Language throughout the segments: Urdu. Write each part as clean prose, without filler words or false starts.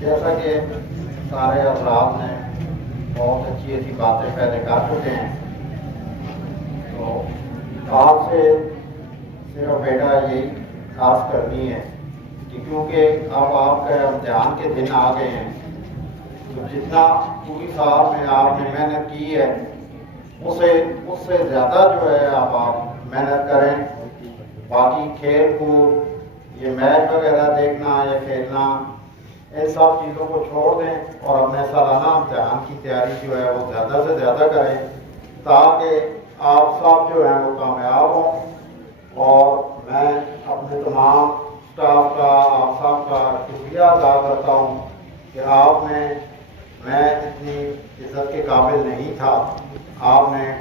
جیسا کہ سارے افراد نے بہت اچھی اچھی باتیں پہلے کر چکے ہیں، تو آپ سے صرف بیٹا یہی خاص کرنی ہے کہ کیونکہ اب آپ کا امتحان کے دن آ گئے ہیں، تو جتنا پوری سال میں آپ نے محنت کی ہے اس سے زیادہ جو ہے آپ محنت کریں۔ باقی کھیل کود، یہ میچ وغیرہ دیکھنا یا کھیلنا، ان سب چیزوں کو چھوڑ دیں اور اپنے سالانہ امتحان کی تیاری جو ہے وہ زیادہ سے زیادہ کریں، تاکہ آپ سب جو ہیں وہ کامیاب ہوں۔ اور میں اپنے تمام اسٹاف کا، آپ سب کا شکریہ ادا کرتا ہوں کہ میں اتنی عزت کے قابل نہیں تھا، آپ نے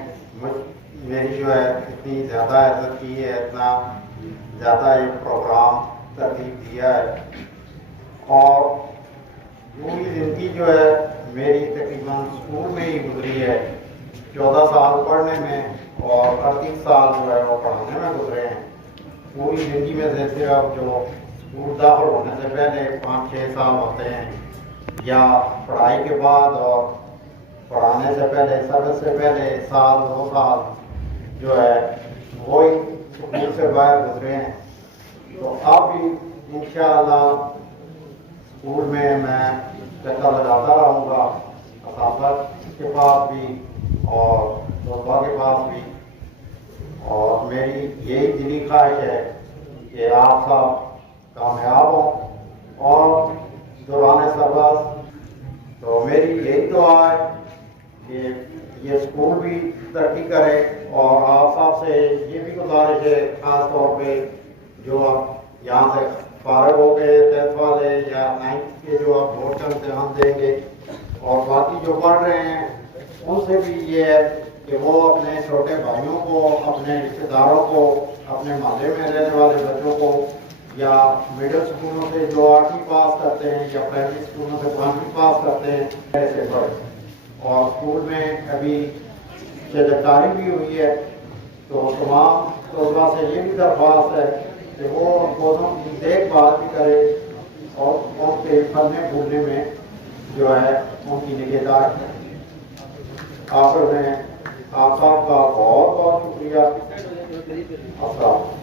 میری جو ہے اتنی زیادہ عزت کی ہے، اتنا زیادہ یہ پروگرام ترتیب دیا ہے۔ اور پوری زندگی جو ہے میری تقریباً اسکول میں ہی گزری ہے، 14 سال پڑھنے میں اور 38 سال جو ہے وہ پڑھانے میں گزرے ہیں۔ پوری زندگی میں سے صرف جو اسکول داخل ہونے سے پہلے 5-6 سال ہوتے ہیں، یا پڑھائی کے بعد اور پڑھانے سے پہلے، سبق سے پہلے 1-2 سال جو ہے وہی اسکول سے باہر گزرے ہیں۔ تو اب بھی انشاءاللہ اسکول میں چکر لگاتا رہوں گا، اساتذہ کے پاس بھی اور طلباء کے پاس بھی، اور میری یہی دلی خواہش ہے کہ آپ سب کامیاب ہوں۔ اور دوران سبق تو میری یہی دعا ہے کہ یہ اسکول بھی ترقی کرے، اور آپ سب سے یہ بھی گزارش ہے خاص طور پہ جو آپ یہاں سے فارغ ہو گئے 10th والے یا 9th کے جو آپ بورڈ کا امتحان دیں گے، اور باقی جو پڑھ رہے ہیں ان سے بھی یہ ہے کہ وہ اپنے چھوٹے بھائیوں کو، اپنے رشتے داروں کو، اپنے محلے میں رہنے والے بچوں کو، یا مڈل اسکولوں سے جو 8ویں پاس کرتے ہیں یا پرائمری اسکولوں سے 5ویں پاس کرتے ہیں، ایسے پڑھیں۔ اور اسکول میں ابھی شجرکاری بھی ہوئی ہے، تو تمام طلباء سے یہ بھی درخواست ہے کہ وہ ان پودوں کی دیکھ بھال بھی کرے اور ان کے پھلنے پھولنے میں جو ہے ان کی نگہداشت کرے۔ آخر میں آپ سب کا بہت بہت شکریہ۔ السلام۔